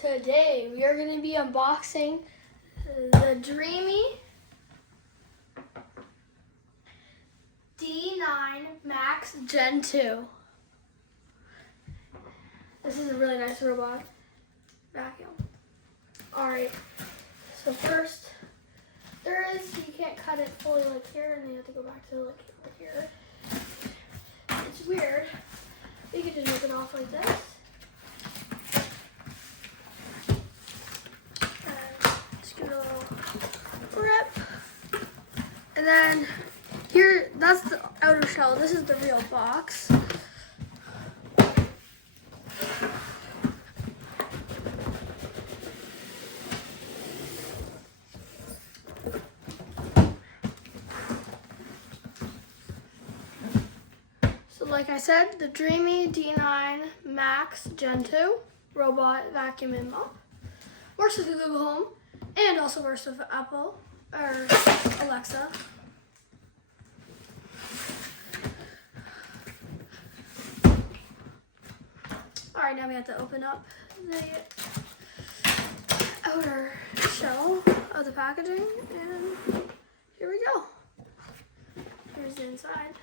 Today we are going to be unboxing the Dreame D9 Max Gen 2. This is a really nice robot vacuum. Alright, so first, you can't cut it fully like here, and then you have to go back to like here. It's weird. You can just rip it off like this. Just give it a little rip. And then here, that's the outer shell. This is the real box. Like I said, the Dreame D9 Max Gen 2 robot vacuum and mop works with Google Home and also works with Apple or Alexa. Alright, now we have to open up the outer shell of the packaging, and here we go. Here's the inside.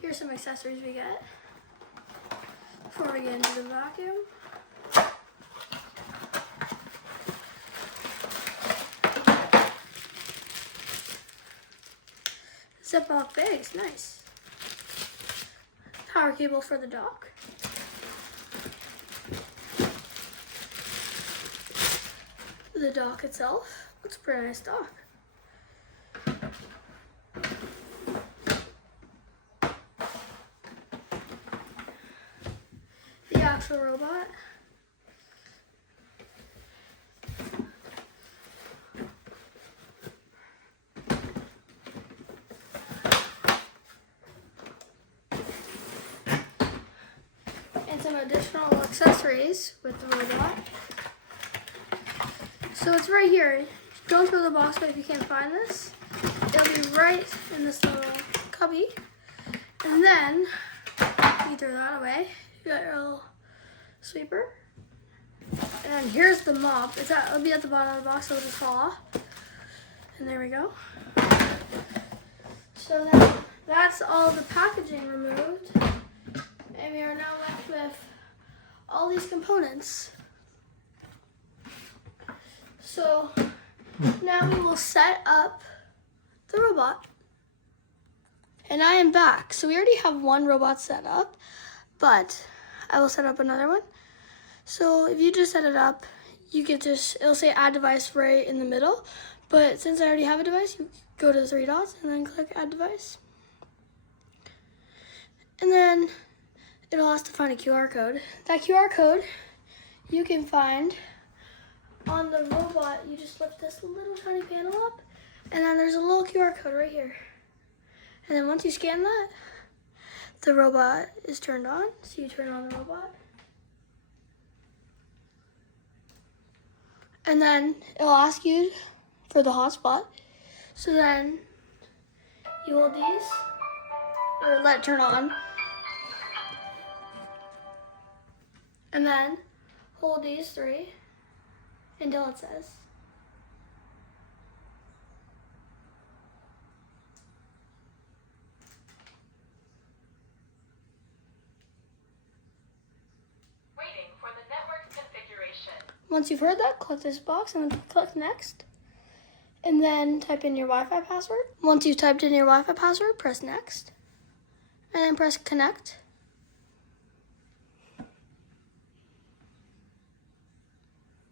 Here's some accessories we get before we get into the vacuum. Ziploc bags, nice. Power cable for the dock. The dock itself, looks a pretty nice dock. Actual robot. And some additional accessories with the robot. So it's right here. Don't throw the box away if you can't find this. It'll be right in this little cubby. And then you throw that away. You got your little sweeper. And here's the mop. It'll be at the bottom of the box, so it'll just fall off. And there we go. So that's all the packaging removed. And we are now left with all these components. So now we will set up the robot. And I am back. So we already have one robot set up, but I will set up another one. So if you just set it up, you could it'll say add device right in the middle. But since I already have a device, you go to the three dots and then click add device. And then it'll ask to find a QR code. That QR code you can find on the robot. You just lift this little tiny panel up, and then there's a little QR code right here. And then once you scan that, the robot is turned on. So you turn on the robot. And then it'll ask you for the hotspot. So then you hold these, or let it turn on. And then hold these three until it says. Once you've heard that, click this box and then click next. And then type in your Wi-Fi password. Once you've typed in your Wi-Fi password, press next. And then press connect.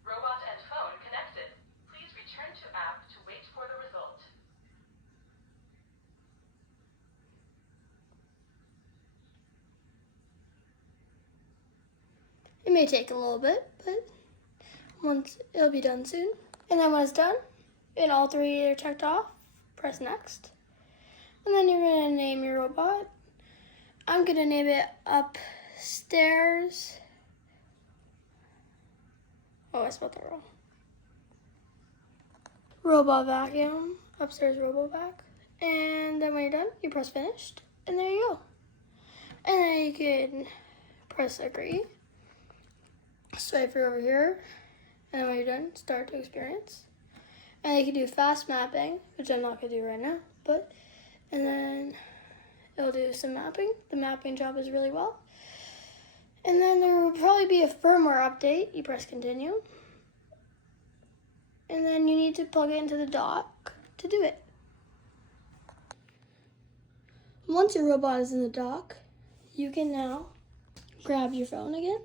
Robot and phone connected. Please return to app to wait for the result. It may take a little bit, but it'll be done soon. And then when it's done, and all three are checked off, press next. And then you're gonna name your robot. I'm gonna name it Upstairs. Oh, I spelled that wrong. Robot Vacuum, Upstairs Robot Vac. And then when you're done, you press finished, and there you go. And then you can press agree. Swipe for over here, and when you're done, start to experience. And you can do fast mapping, which I'm not gonna do right now, and then it'll do some mapping. The mapping job is really well. And then there will probably be a firmware update. You press continue. And then you need to plug it into the dock to do it. Once your robot is in the dock, you can now grab your phone again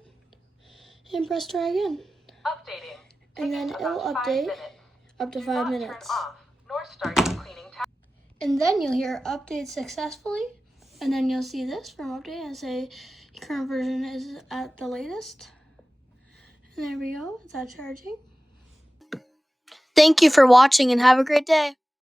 and press try again. Updating. And then it will update up to 5 minutes. Turn off, nor start your cleaning task. And then you'll hear update successfully. And then you'll see this from update and say current version is at the latest. And there we go, it's at charging. Thank you for watching and have a great day.